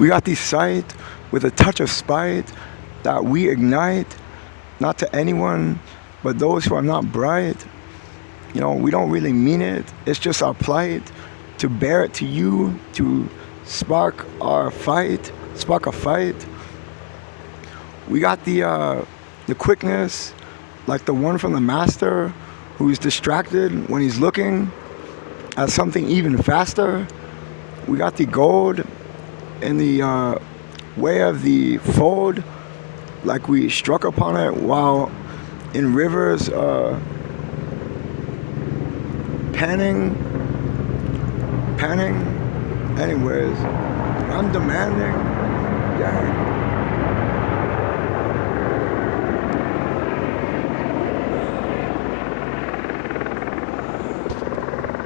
We got the sight with a touch of spite that we ignite, not to anyone but those who are not bright. We don't really mean it. It's just our plight to bear it to you, to spark a fight. We got the quickness, like the one from the master, who's distracted when he's looking at something even faster. We got the gold in the way of the fold, like we struck upon it while in rivers panning. Anyways, I'm demanding. Yeah.